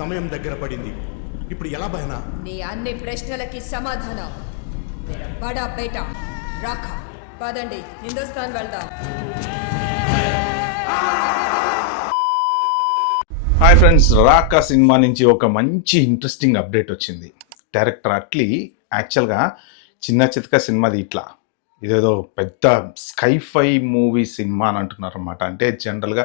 సమయం దగ్గర పడింది. ఇప్పుడు ఎలా బహనా? నీ అన్ని ప్రశ్నలకి సమాధానం మేరా బడా బేటా రాఖా. పదండి, హిందుస్థాన్ వెళ్దాం. హాయ్ ఫ్రెండ్స్, రాకా సినిమా నుంచి ఒక మంచి ఇంట్రెస్టింగ్ అప్డేట్ వచ్చింది. డైరెక్టర్ అట్లీ యాక్చువల్గా చిన్న చితక సినిమాది ఇట్లా ఇదేదో పెద్ద స్కైఫై మూవీ సినిమా అని అంటున్నారు అనమాట. అంటే జనరల్గా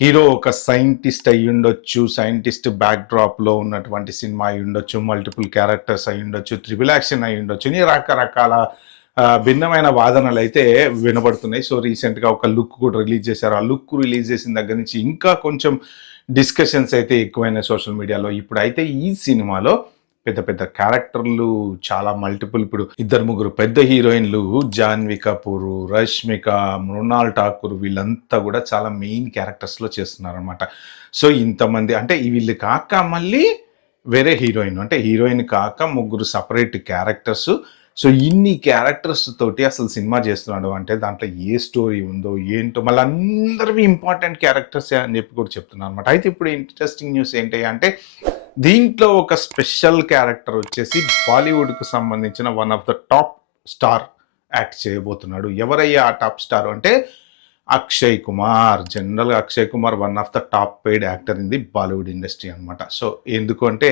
హీరో ఒక సైంటిస్ట్ అయి ఉండొచ్చు, సైంటిస్ట్ బ్యాక్డ్రాప్లో ఉన్నటువంటి సినిమా అయి ఉండొచ్చు, మల్టిపుల్ క్యారెక్టర్స్ అయి ఉండొచ్చు, త్రిబుల్ యాక్షన్ అయి ఉండొచ్చు, ఇన్ని రకరకాల భిన్నమైన వాదనలు అయితే వినబడుతున్నాయి. సో రీసెంట్గా ఒక లుక్ కూడా రిలీజ్ చేశారు. ఆ లుక్ రిలీజ్ చేసిన దగ్గర నుంచి ఇంకా కొంచెం డిస్కషన్స్ అయితే ఎక్కువైనాయి సోషల్ మీడియాలో. ఇప్పుడైతే ఈ సినిమాలో పెద్ద పెద్ద క్యారెక్టర్లు చాలా మల్టిపుల్, ఇప్పుడు 2-3 పెద్ద హీరోయిన్లు, జాన్వీ కపూర్, రష్మిక, మృణాల్ ఠాకూర్, వీళ్ళంతా కూడా చాలా మెయిన్ క్యారెక్టర్స్లో చేస్తున్నారనమాట. సో ఇంతమంది అంటే వీళ్ళు కాక మళ్ళీ వేరే హీరోయిన్, అంటే హీరోయిన్ కాక 3 సపరేట్ క్యారెక్టర్స్. సో ఇన్ని క్యారెక్టర్స్ తోటి అసలు సినిమా చేస్తున్నాడు అంటే దాంట్లో ఏ స్టోరీ ఉందో ఏంటో, మళ్ళీ అందరివి ఇంపార్టెంట్ క్యారెక్టర్స్ అని చెప్పి కూడా చెప్తున్నాను అనమాట. అయితే ఇప్పుడు ఇంట్రెస్టింగ్ న్యూస్ ఏంటి అంటే దీంట్లో ఒక స్పెషల్ క్యారెక్టర్ వచ్చేసి బాలీవుడ్కు సంబంధించిన one of the top star act చేయబోతున్నాడు. ఎవరయ్యా ఆ టాప్ స్టార్ అంటే అక్షయ్ కుమార్. జనరల్గా Akshay Kumar one of the top paid actor in the Bollywood industry అనమాట. సో ఎందుకు అంటే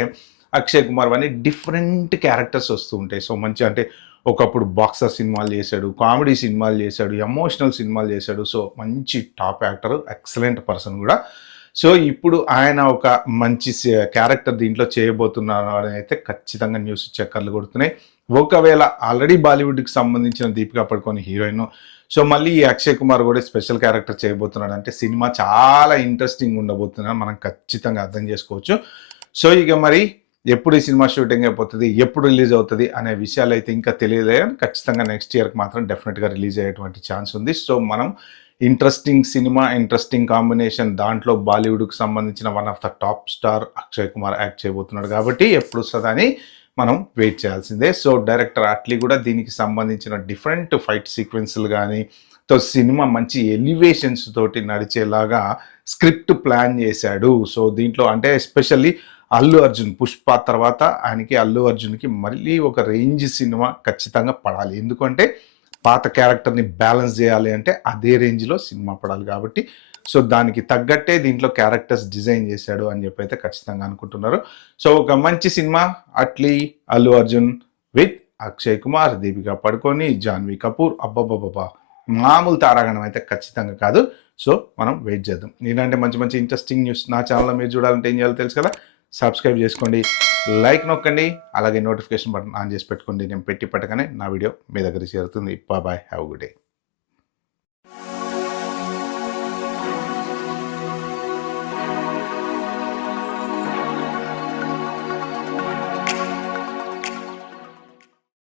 అక్షయ్ కుమార్ అని డిఫరెంట్ క్యారెక్టర్స్ వస్తూ ఉంటాయి. సో మంచి అంటే ఒకప్పుడు బాక్సర్ సినిమాలు చేశాడు, కామెడీ సినిమాలు చేశాడు, ఎమోషనల్ సినిమాలు చేశాడు. సో మంచి టాప్ యాక్టర్, ఎక్సలెంట్ పర్సన్ కూడా. సో ఇప్పుడు ఆయన ఒక మంచి క్యారెక్టర్ దీంట్లో చేయబోతున్నారు అని అయితే ఖచ్చితంగా న్యూస్ చక్కర్లు కొడుతున్నాయి. ఒకవేళ ఆల్రెడీ బాలీవుడ్కి సంబంధించిన దీపికా పడుకోని హీరోయిన్, సో మళ్ళీ ఈ అక్షయ్ కుమార్ కూడా స్పెషల్ క్యారెక్టర్ చేయబోతున్నాడు అంటే సినిమా చాలా ఇంట్రెస్టింగ్ ఉండబోతుందని మనం ఖచ్చితంగా అర్థం చేసుకోవచ్చు. సో ఇక మరి ఎప్పుడు ఈ సినిమా షూటింగ్ అయిపోతుంది, ఎప్పుడు రిలీజ్ అవుతుంది అనే విషయాలు అయితే ఇంకా తెలియదు. ఖచ్చితంగా నెక్స్ట్ ఇయర్కి మాత్రం డెఫినెట్గా రిలీజ్ అయ్యేటువంటి ఛాన్స్ ఉంది. సో మనం ఇంట్రెస్టింగ్ సినిమా, ఇంట్రెస్టింగ్ కాంబినేషన్, దాంట్లో బాలీవుడ్కి సంబంధించిన one of the top star Akshay Kumar act చేయబోతున్నాడు కాబట్టి ఎప్పుడు వస్తుందని మనం వెయిట్ చేయాల్సిందే. సో డైరెక్టర్ అట్లీ కూడా దీనికి సంబంధించిన డిఫరెంట్ ఫైట్ సీక్వెన్స్లు కానీ సినిమా మంచి ఎలివేషన్స్ తోటి నడిచేలాగా స్క్రిప్ట్ ప్లాన్ చేశాడు. సో దీంట్లో అంటే ఎస్పెషల్లీ అల్లు అర్జున్, పుష్ప తర్వాత ఆయనకి అల్లు అర్జున్కి మళ్ళీ ఒక రేంజ్ సినిమా ఖచ్చితంగా పడాలి. ఎందుకంటే పాత క్యారెక్టర్ని బ్యాలెన్స్ చేయాలి అంటే అదే రేంజ్లో సినిమా పడాలి కాబట్టి సో దానికి తగ్గట్టే దీంట్లో క్యారెక్టర్స్ డిజైన్ చేశాడు అని చెప్పి అయితే ఖచ్చితంగా అనుకుంటున్నారు. సో ఒక మంచి సినిమా అట్లీ, అల్లు అర్జున్ విత్ అక్షయ్ కుమార్, దీపికా పడుకోని, జాన్వీ కపూర్, అబ్బబ్బబ్బా మామూలు తారాగణం అయితే ఖచ్చితంగా కాదు. సో మనం వెయిట్ చేద్దాం. ఇలాంటి మంచి మంచి ఇంట్రెస్టింగ్ న్యూస్ నా ఛానల్లో మీరు చూడాలంటే ఏం చేయాలో తెలుసు కదా, సబ్స్క్రైబ్ చేసుకోండి, లైక్ నొక్కండి, అలాగే నోటిఫికేషన్ బటన్ ఆన్ చేసి పెట్టుకోండి. నేను పెట్టి పెట్టగానే నా వీడియో మీ దగ్గరికి చేరుతుంది. Bye, have good day.